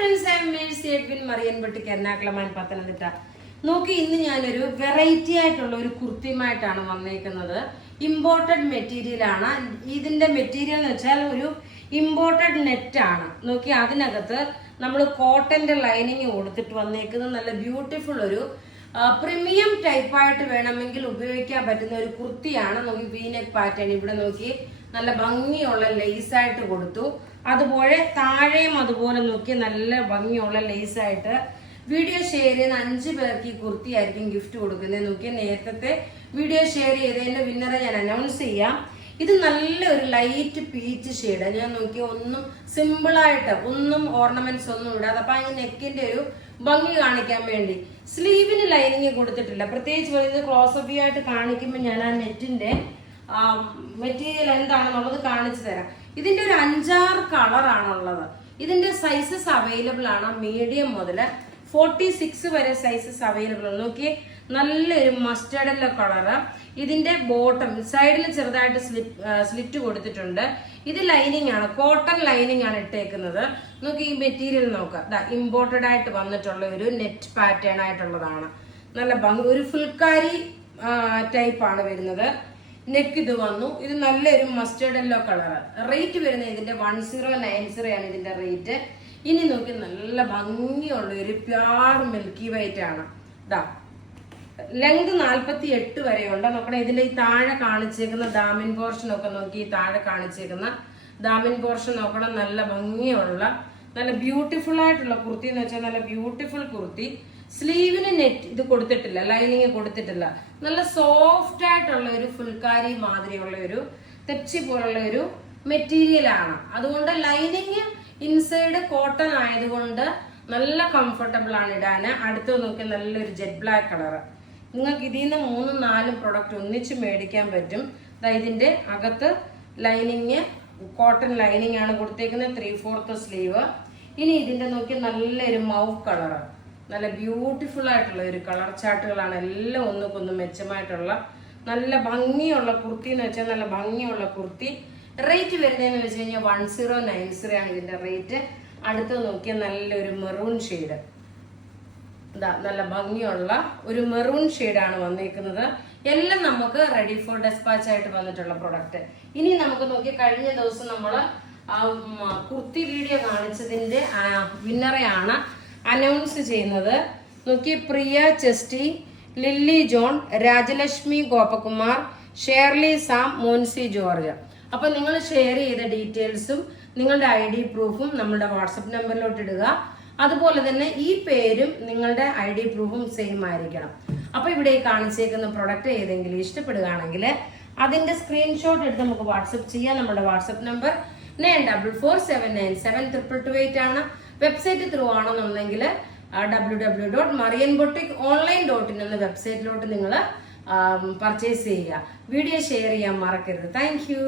friends, I am Mercy Edwin Marian Boutique Ernakulam Pathanamthitta. നോക്കി ഇന്ന് ഞാനൊരു വെറൈറ്റി ആയിട്ടുള്ള ഒരു കുർത്തിയുമായിട്ടാണ് വന്നേക്കുന്നത്. ഇമ്പോർട്ടഡ് മെറ്റീരിയൽ ആണ്. ഇതിന്റെ മെറ്റീരിയൽ എന്ന് വെച്ചാൽ ഒരു ഇമ്പോർട്ടഡ് നെറ്റ് ആണ്. നോക്കി അതിനകത്ത് നമ്മൾ കോട്ടന്റെ ലൈനിങ് കൊടുത്തിട്ട് വന്നേക്കുന്നത് നല്ല ബ്യൂട്ടിഫുൾ ഒരു പ്രീമിയം ടൈപ്പായിട്ട് വേണമെങ്കിൽ ഉപയോഗിക്കാൻ പറ്റുന്ന ഒരു കുർത്തിയാണ്. നോക്കി വീനെക്ക് പാറ്റേൺ ഇവിടെ നോക്കി നല്ല ഭംഗിയുള്ള ലേസ് ആയിട്ട് കൊടുത്തു. അതുപോലെ താഴെയും അതുപോലെ നോക്കി നല്ല ഭംഗിയുള്ള ലേസ് ആയിട്ട്. വീഡിയോ ഷെയർ ചെയ്യുന്ന 5 പേർക്ക് ഈ കുർത്തി ആയിരിക്കും ഗിഫ്റ്റ് കൊടുക്കുന്നത്. നോക്കി നേരത്തെ വീഡിയോ ഷെയർ ചെയ്തതിന്റെ വിന്നറെ ഞാൻ അനൗൺസ് ചെയ്യാം. ഇത് നല്ല ഒരു ലൈറ്റ് പീച്ച് ഷെയ്ഡ്. ഞാൻ നോക്കി ഒന്നും സിമ്പിളായിട്ട് ഒന്നും ഓർണമെന്റ്സ് ഒന്നും ഇടാതെ അപ്പൊ ഈ നെക്കിന്റെ ഒരു ഭംഗി കാണിക്കാൻ വേണ്ടി സ്ലീവിന് ലൈനിങ് കൊടുത്തിട്ടില്ല. പ്രത്യേകിച്ച് പറയുന്നത് ക്ലോസപ്പ് ആയിട്ട് കാണിക്കുമ്പോൾ ഞാൻ ആ നെറ്റിന്റെ മെറ്റീരിയൽ എന്താണെന്നുള്ളത് കാണിച്ചു തരാം. ഇതിന്റെ ഒരു 5-6 കളറാണുള്ളത്. ഇതിന്റെ സൈസസ് അവൈലബിൾ ആണ്. മീഡിയം മുതൽ 46 വരെ സൈസസ് അവൈലബിൾ ആണ്. നോക്കിയേ നല്ലൊരു മസ്റ്റേർഡ് യെല്ലോ കളറ്. ഇതിന്റെ ബോട്ടം സൈഡിൽ ചെറുതായിട്ട് സ്ലിറ്റ് കൊടുത്തിട്ടുണ്ട്. ഇത് ലൈനിങ് ആണ്, കോട്ടൺ ലൈനിങ് ആണ് ഇട്ടേക്കുന്നത്. നോക്കി ഈ മെറ്റീരിയൽ നോക്കാം. ഇമ്പോർട്ടഡ് ആയിട്ട് വന്നിട്ടുള്ള ഒരു നെറ്റ് പാറ്റേൺ ആയിട്ടുള്ളതാണ്. നല്ല ഭംഗി ഒരു ഫുൾക്കാരി ടൈപ്പ് ആണ് വരുന്നത്. നെക്ക് ഇത് വന്നു. ഇത് നല്ലൊരു മസ്റ്റേർഡ് യെല്ലോ കളർ. റേറ്റ് വരുന്നത് ഇതിന്റെ 1090 ആണ് ഇതിന്റെ റേറ്റ്. ഇനി നോക്കി നല്ല ഭംഗിയുള്ള ഒരു പ്യാർ മിൽക്കി വൈറ്റ് ആണ്. ഇതാ ലെങ്ത് 48 വരെയുണ്ട്. നോക്കണേ ഇതിന്റെ ഈ താഴെ കാണിച്ചേക്കുന്ന ദാമിൻ പോർഷൻ ഒക്കെ നോക്കി. താഴെ കാണിച്ചേക്കുന്ന ദാമിൻ പോർഷൻ നോക്കണം. നല്ല ഭംഗിയുള്ള നല്ല ബ്യൂട്ടിഫുൾ ആയിട്ടുള്ള കുർത്തി എന്ന് വെച്ചാൽ നല്ല ബ്യൂട്ടിഫുൾ കുർത്തി. സ്ലീവിന് നെറ്റ് ഇത് കൊടുത്തിട്ടില്ല, ലൈനിങ് കൊടുത്തിട്ടില്ല. നല്ല സോഫ്റ്റ് ആയിട്ടുള്ള ഒരു ഫുൾക്കാരി മാതിരിയുള്ള ഒരു തെച്ചി പോലുള്ള ഒരു മെറ്റീരിയൽ ആണ്. അതുകൊണ്ട് ലൈനിങ് ഇൻസൈഡ് കോട്ടൺ ആയതുകൊണ്ട് നല്ല കംഫർട്ടബിൾ ആണ് ഇടാന്. അടുത്ത് നോക്കി നല്ലൊരു ജെറ്റ് ബ്ലാക്ക് കളറ്. നിങ്ങൾക്ക് ഇതിൽ നിന്ന് 3-4 പ്രൊഡക്റ്റ് ഒന്നിച്ച് മേടിക്കാൻ പറ്റും. ഇതിന്റെ അകത്ത് ലൈനിങ് കോട്ടൺ ലൈനിങ് ആണ് കൊടുത്തേക്കുന്നത്. 3/4 സ്ലീവ്. ഇനി ഇതിന്റെ നോക്കി നല്ലൊരു മൗവ് കളറ്. നല്ല ബ്യൂട്ടിഫുൾ ആയിട്ടുള്ള ഒരു കളർ ചാർട്ടുകളാണ്. എല്ലാം ഒന്നുകൊന്നും മെച്ചമായിട്ടുള്ള നല്ല ഭംഗിയുള്ള കുർത്തി എന്ന് വെച്ചാൽ നല്ല ഭംഗിയുള്ള കുർത്തി. റേറ്റ് വരുന്നതെന്ന് വെച്ച് കഴിഞ്ഞാൽ 1090 ആണ് ഇതിന്റെ റേറ്റ്. അടുത്ത് നോക്കിയാൽ നല്ലൊരു മെറൂൺ ഷെയ്ഡ്. നല്ല ഭംഗിയുള്ള ഒരു മെറൂൺ ഷെയ്ഡാണ് വന്നിരിക്കുന്നത്. എല്ലാം നമുക്ക് റെഡി ഫോർ ഡെസ്പാച്ച് ആയിട്ട് വന്നിട്ടുള്ള പ്രൊഡക്റ്റ്. ഇനി നമുക്ക് നോക്കി കഴിഞ്ഞ ദിവസം നമ്മൾ കുർത്തി വീഡിയോ കാണിച്ചതിന്റെ വിന്നറെയാണ് അനൗൺസ് ചെയ്യുന്നത്. നോക്കി പ്രിയ ചെസ്റ്റി, Lilly John, Rajalakshmi Gopakumar, Shirley Sam, Moncy George. അപ്പൊ നിങ്ങൾ ഷെയർ ചെയ്ത ഡീറ്റെയിൽസും നിങ്ങളുടെ ID പ്രൂഫും നമ്മുടെ വാട്സപ്പ് നമ്പറിലോട്ട് ഇടുക. അതുപോലെ തന്നെ ഈ പേരും നിങ്ങളുടെ ID പ്രൂഫും സെയിം ആയിരിക്കണം. അപ്പൊ ഇവിടെ ഈ കാണിച്ചേക്കുന്ന പ്രൊഡക്റ്റ് ഏതെങ്കിലും ഇഷ്ടപ്പെടുകയാണെങ്കിൽ അതിന്റെ സ്ക്രീൻഷോട്ട് എടുത്ത് നമുക്ക് വാട്സപ്പ് ചെയ്യാം. നമ്മുടെ വാട്സപ്പ് നമ്പർ 9447972228 ആണ്. വെബ്സൈറ്റ് ത്രൂ ആണെന്നുണ്ടെങ്കിൽ www.marianboutique.online.in എന്ന വെബ്സൈറ്റിലോട്ട് നിങ്ങൾ പർച്ചേസ് ചെയ്യുക. വീഡിയോ ഷെയർ ചെയ്യാൻ മറക്കരുത്. Thank you.